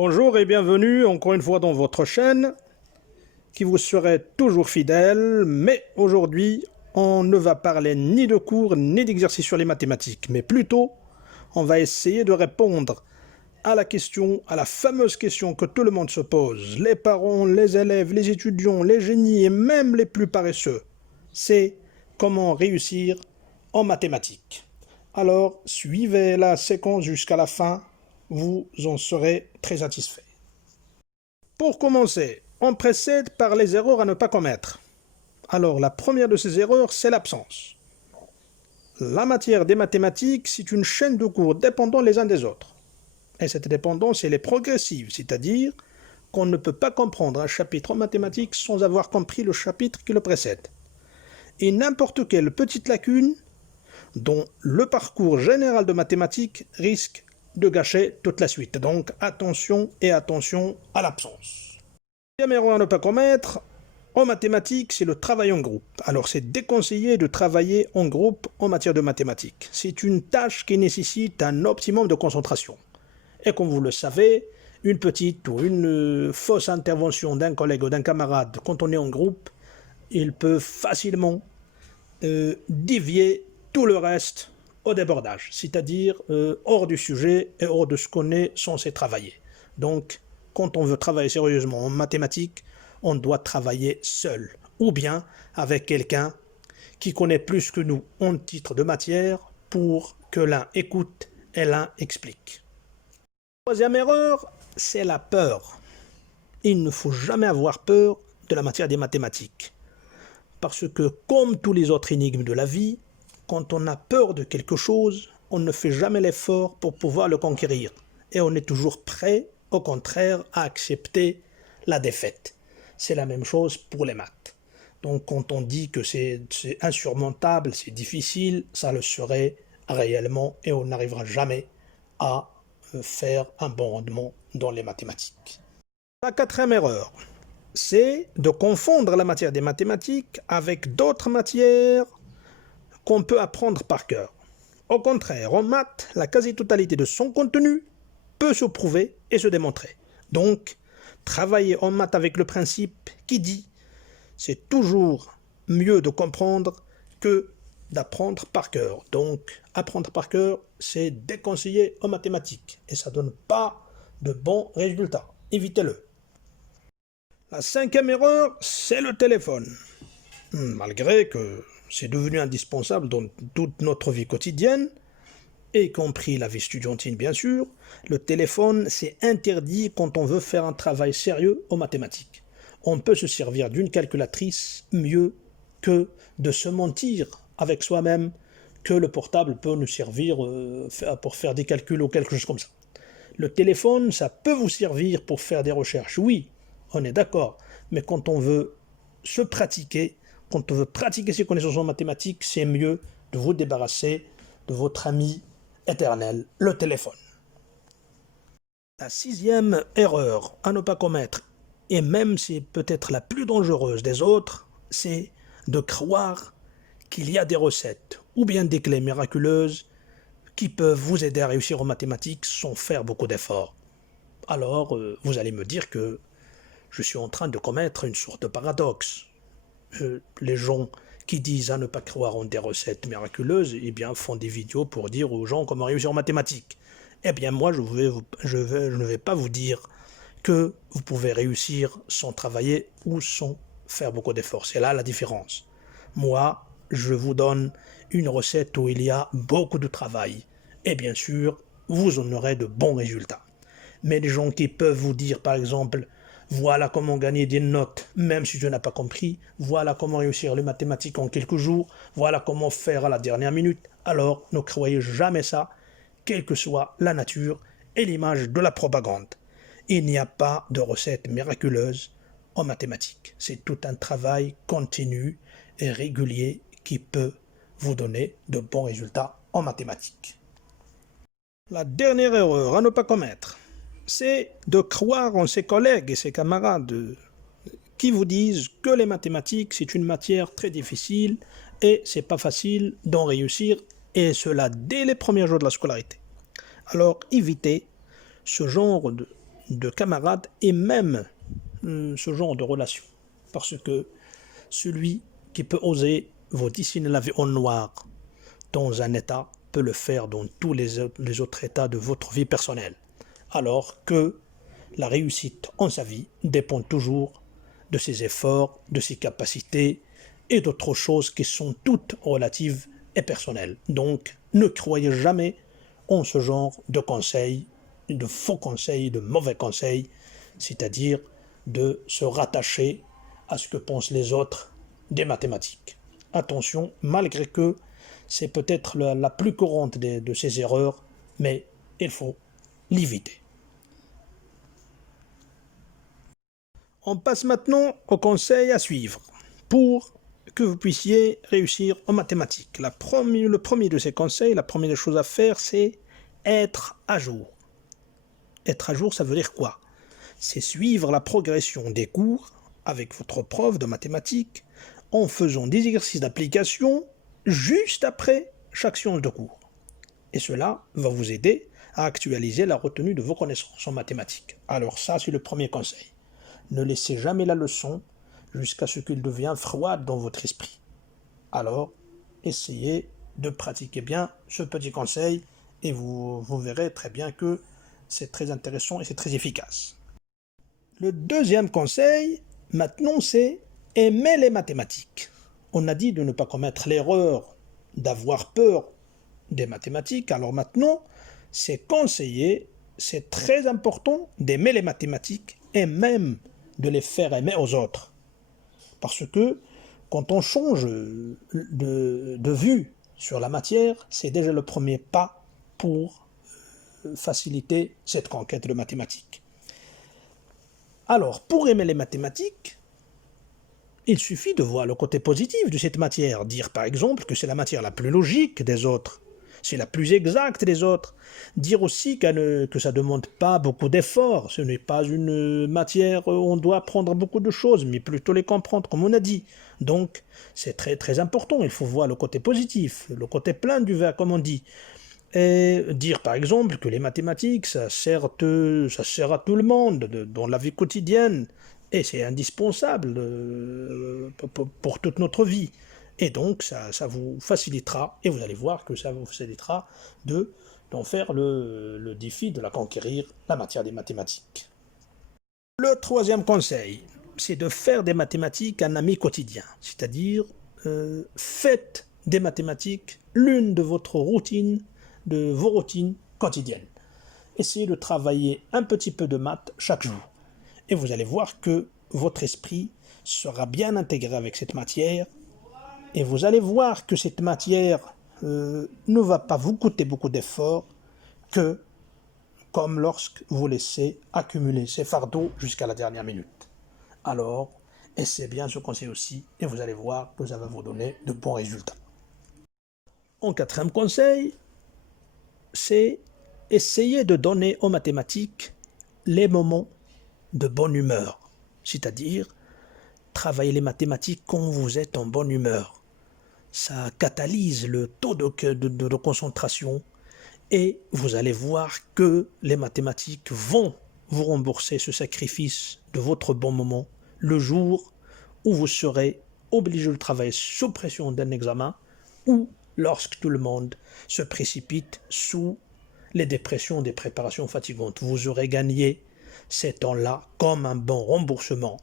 Bonjour et bienvenue encore une fois dans votre chaîne qui vous serait toujours fidèle, mais aujourd'hui on ne va parler ni de cours ni d'exercices sur les mathématiques, mais plutôt on va essayer de répondre à la question, à la fameuse question que tout le monde se pose, les parents, les élèves, les étudiants, les génies et même les plus paresseux, c'est comment réussir en mathématiques. Alors suivez la séquence jusqu'à la fin, vous en serez très satisfait. Pour commencer, on précède par les erreurs à ne pas commettre. Alors la première de ces erreurs, c'est l'absence. La matière des mathématiques, c'est une chaîne de cours dépendant les uns des autres. Et cette dépendance, elle est progressive, c'est-à-dire qu'on ne peut pas comprendre un chapitre en mathématiques sans avoir compris le chapitre qui le précède. Et n'importe quelle petite lacune dont le parcours général de mathématiques risque de gâcher toute la suite. Donc attention et attention à l'absence. Deuxième erreur à ne pas commettre, en mathématiques, c'est le travail en groupe. Alors c'est déconseillé de travailler en groupe en matière de mathématiques. C'est une tâche qui nécessite un optimum de concentration. Et comme vous le savez, une petite ou une fausse intervention d'un collègue ou d'un camarade quand on est en groupe, il peut facilement dévier tout le reste au débordage, c'est-à-dire hors du sujet et hors de ce qu'on est censé travailler. Donc, quand on veut travailler sérieusement en mathématiques, on doit travailler seul, ou bien avec quelqu'un qui connaît plus que nous en titre de matière pour que l'un écoute et l'un explique. Troisième erreur, c'est la peur. Il ne faut jamais avoir peur de la matière des mathématiques. Parce que, comme tous les autres énigmes de la vie, quand on a peur de quelque chose, on ne fait jamais l'effort pour pouvoir le conquérir. Et on est toujours prêt, au contraire, à accepter la défaite. C'est la même chose pour les maths. Donc quand on dit que c'est insurmontable, c'est difficile, ça le serait réellement et on n'arrivera jamais à faire un bon rendement dans les mathématiques. La quatrième erreur, c'est de confondre la matière des mathématiques avec d'autres matières qu'on peut apprendre par cœur. Au contraire, en maths, la quasi-totalité de son contenu peut se prouver et se démontrer. Donc, travailler en maths avec le principe qui dit c'est toujours mieux de comprendre que d'apprendre par cœur. Donc, apprendre par cœur, c'est déconseillé en mathématiques et ça ne donne pas de bons résultats. Évitez-le. La cinquième erreur, c'est le téléphone. Malgré que c'est devenu indispensable dans toute notre vie quotidienne, y compris la vie estudiantine bien sûr, le téléphone c'est interdit quand on veut faire un travail sérieux aux mathématiques. On peut se servir d'une calculatrice mieux que de se mentir avec soi-même que le portable peut nous servir pour faire des calculs ou quelque chose comme ça. Le téléphone, ça peut vous servir pour faire des recherches, oui, on est d'accord, mais quand on veut se pratiquer, quand on veut pratiquer ses connaissances en mathématiques, c'est mieux de vous débarrasser de votre ami éternel, le téléphone. La sixième erreur à ne pas commettre, et même c'est peut-être la plus dangereuse des autres, c'est de croire qu'il y a des recettes ou bien des clés miraculeuses qui peuvent vous aider à réussir en mathématiques sans faire beaucoup d'efforts. Alors, vous allez me dire que je suis en train de commettre une sorte de paradoxe. Les gens qui disent à ne pas croire en des recettes miraculeuses, eh bien, font des vidéos pour dire aux gens comment réussir en mathématiques. Eh bien, moi, je ne vais pas vous dire que vous pouvez réussir sans travailler ou sans faire beaucoup d'efforts. C'est là la différence. Moi, je vous donne une recette où il y a beaucoup de travail. Et bien sûr, vous en aurez de bons résultats. Mais les gens qui peuvent vous dire, par exemple, voilà comment gagner des notes, même si je n'ai pas compris, voilà comment réussir les mathématiques en quelques jours, voilà comment faire à la dernière minute, alors ne croyez jamais ça, quelle que soit la nature et l'image de la propagande. Il n'y a pas de recette miraculeuse en mathématiques. C'est tout un travail continu et régulier qui peut vous donner de bons résultats en mathématiques. La dernière erreur à ne pas commettre, c'est de croire en ses collègues et ses camarades qui vous disent que les mathématiques, c'est une matière très difficile et c'est pas facile d'en réussir, et cela dès les premiers jours de la scolarité. Alors évitez ce genre de camarades et même ce genre de relation. Parce que celui qui peut oser vous dessiner la vie en noir dans un état peut le faire dans tous les autres états de votre vie personnelle. Alors que la réussite en sa vie dépend toujours de ses efforts, de ses capacités et d'autres choses qui sont toutes relatives et personnelles. Donc, ne croyez jamais en ce genre de conseils, de faux conseils, de mauvais conseils, c'est-à-dire de se rattacher à ce que pensent les autres des mathématiques. Attention, malgré que c'est peut-être la plus courante de ces erreurs, mais il faut l'éviter. On passe maintenant aux conseils à suivre pour que vous puissiez réussir en mathématiques. Le premier de ces conseils, la première chose à faire, c'est être à jour. Être à jour, ça veut dire quoi? C'est suivre la progression des cours avec votre prof de mathématiques en faisant des exercices d'application juste après chaque séance de cours. Et cela va vous aider à actualiser la retenue de vos connaissances en mathématiques. Alors ça, c'est le premier conseil. Ne laissez jamais la leçon jusqu'à ce qu'elle devienne froide dans votre esprit. Alors, essayez de pratiquer bien ce petit conseil et vous verrez très bien que c'est très intéressant et c'est très efficace. Le deuxième conseil, maintenant, c'est aimer les mathématiques. On a dit de ne pas commettre l'erreur d'avoir peur des mathématiques. Alors maintenant, c'est conseillé, c'est très important d'aimer les mathématiques et même de les faire aimer aux autres. Parce que quand on change de vue sur la matière, c'est déjà le premier pas pour faciliter cette conquête de mathématiques. Alors, pour aimer les mathématiques, il suffit de voir le côté positif de cette matière. Dire par exemple que c'est la matière la plus logique des autres, c'est la plus exacte des autres. Dire aussi que ça ne demande pas beaucoup d'efforts. Ce n'est pas une matière où on doit apprendre beaucoup de choses, mais plutôt les comprendre, comme on a dit. Donc, c'est très très important. Il faut voir le côté positif, le côté plein du verre, comme on dit. Et dire par exemple que les mathématiques, ça sert à tout le monde dans la vie quotidienne. Et c'est indispensable pour toute notre vie. Et donc, ça vous facilitera, et vous allez voir que ça vous facilitera d'en faire le défi de la conquérir, la matière des mathématiques. Le troisième conseil, c'est de faire des mathématiques un ami quotidien. C'est-à-dire, faites des mathématiques l'une de vos routines quotidiennes. Essayez de travailler un petit peu de maths chaque jour. Et vous allez voir que votre esprit sera bien intégré avec cette matière. Et vous allez voir que cette matière ne va pas vous coûter beaucoup d'efforts que comme lorsque vous laissez accumuler ces fardeaux jusqu'à la dernière minute. Alors, essayez bien ce conseil aussi et vous allez voir que ça va vous donner de bons résultats. En quatrième conseil, c'est essayer de donner aux mathématiques les moments de bonne humeur, c'est-à-dire travailler les mathématiques quand vous êtes en bonne humeur. Ça catalyse le taux de concentration et vous allez voir que les mathématiques vont vous rembourser ce sacrifice de votre bon moment le jour où vous serez obligé de travailler sous pression d'un examen ou lorsque tout le monde se précipite sous les dépressions des préparations fatigantes. Vous aurez gagné ces temps-là comme un bon remboursement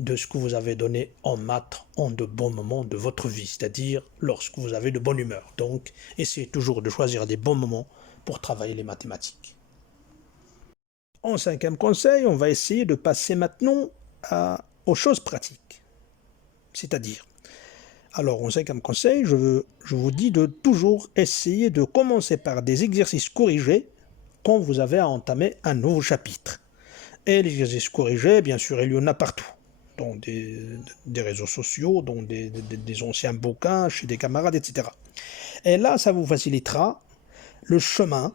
de ce que vous avez donné en maths en de bons moments de votre vie, c'est-à-dire lorsque vous avez de bonne humeur. Donc, essayez toujours de choisir des bons moments pour travailler les mathématiques. En cinquième conseil, on va essayer de passer maintenant aux choses pratiques. C'est-à-dire, alors en cinquième conseil, je vous dis de toujours essayer de commencer par des exercices corrigés quand vous avez à entamer un nouveau chapitre. Et les exercices corrigés, bien sûr, il y en a partout. Dans des réseaux sociaux, dans des anciens bouquins, chez des camarades, etc. Et là, ça vous facilitera le chemin,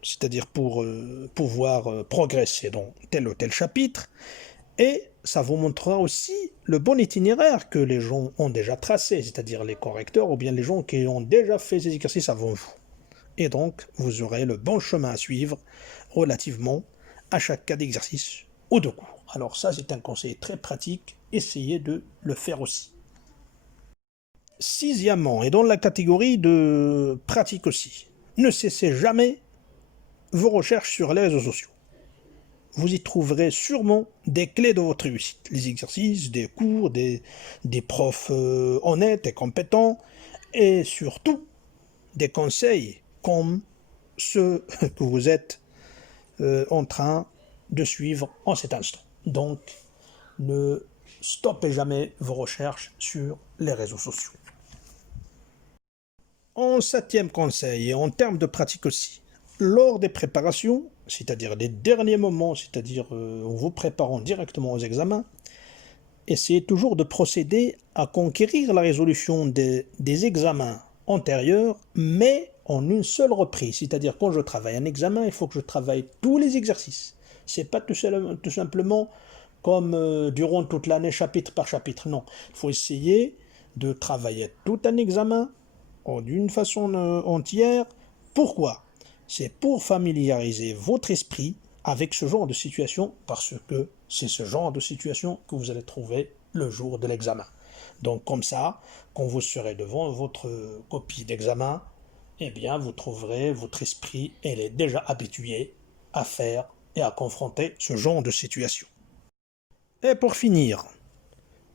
c'est-à-dire pour pouvoir progresser dans tel ou tel chapitre, et ça vous montrera aussi le bon itinéraire que les gens ont déjà tracé, c'est-à-dire les correcteurs ou bien les gens qui ont déjà fait ces exercices avant vous. Et donc, vous aurez le bon chemin à suivre relativement à chaque cas d'exercice ou de cours. Alors ça, c'est un conseil très pratique, essayez de le faire aussi. Sixièmement, et dans la catégorie de pratique aussi, ne cessez jamais vos recherches sur les réseaux sociaux. Vous y trouverez sûrement des clés de votre réussite, les exercices, des cours, des profs honnêtes et compétents, et surtout des conseils comme ceux que vous êtes en train de suivre en cet instant. Donc, ne stoppez jamais vos recherches sur les réseaux sociaux. En septième conseil, et en termes de pratique aussi, lors des préparations, c'est-à-dire les derniers moments, c'est-à-dire en vous préparant directement aux examens, essayez toujours de procéder à conquérir la résolution des examens antérieurs, mais en une seule reprise. C'est-à-dire quand je travaille un examen, il faut que je travaille tous les exercices. C'est pas tout simplement comme durant toute l'année, chapitre par chapitre. Non, il faut essayer de travailler tout un examen d'une façon entière. Pourquoi? C'est pour familiariser votre esprit avec ce genre de situation, parce que c'est ce genre de situation que vous allez trouver le jour de l'examen. Donc comme ça, quand vous serez devant votre copie d'examen, eh bien vous trouverez votre esprit, elle est déjà habitué à faire et à confronter ce genre de situation. Et pour finir,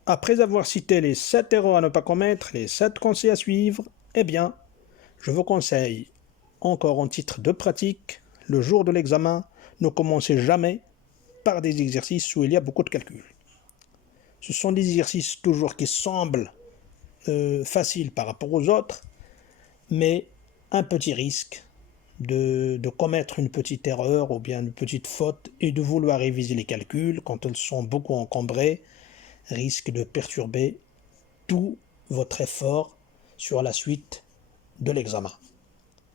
après avoir cité les 7 erreurs à ne pas commettre, les 7 conseils à suivre, eh bien, je vous conseille, encore en titre de pratique, le jour de l'examen, ne commencez jamais par des exercices où il y a beaucoup de calculs. Ce sont des exercices toujours qui semblent faciles par rapport aux autres, mais un petit risque de commettre une petite erreur ou bien une petite faute et de vouloir réviser les calculs quand ils sont beaucoup encombrés risque de perturber tout votre effort sur la suite de l'examen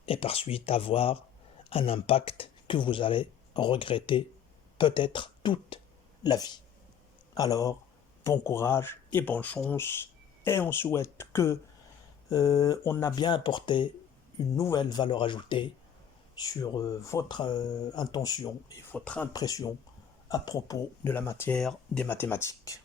et par suite avoir un impact que vous allez regretter peut-être toute la vie. Alors, bon courage et bonne chance et on souhaite que on a bien apporté une nouvelle valeur ajoutée sur votre intention et votre impression à propos de la matière des mathématiques.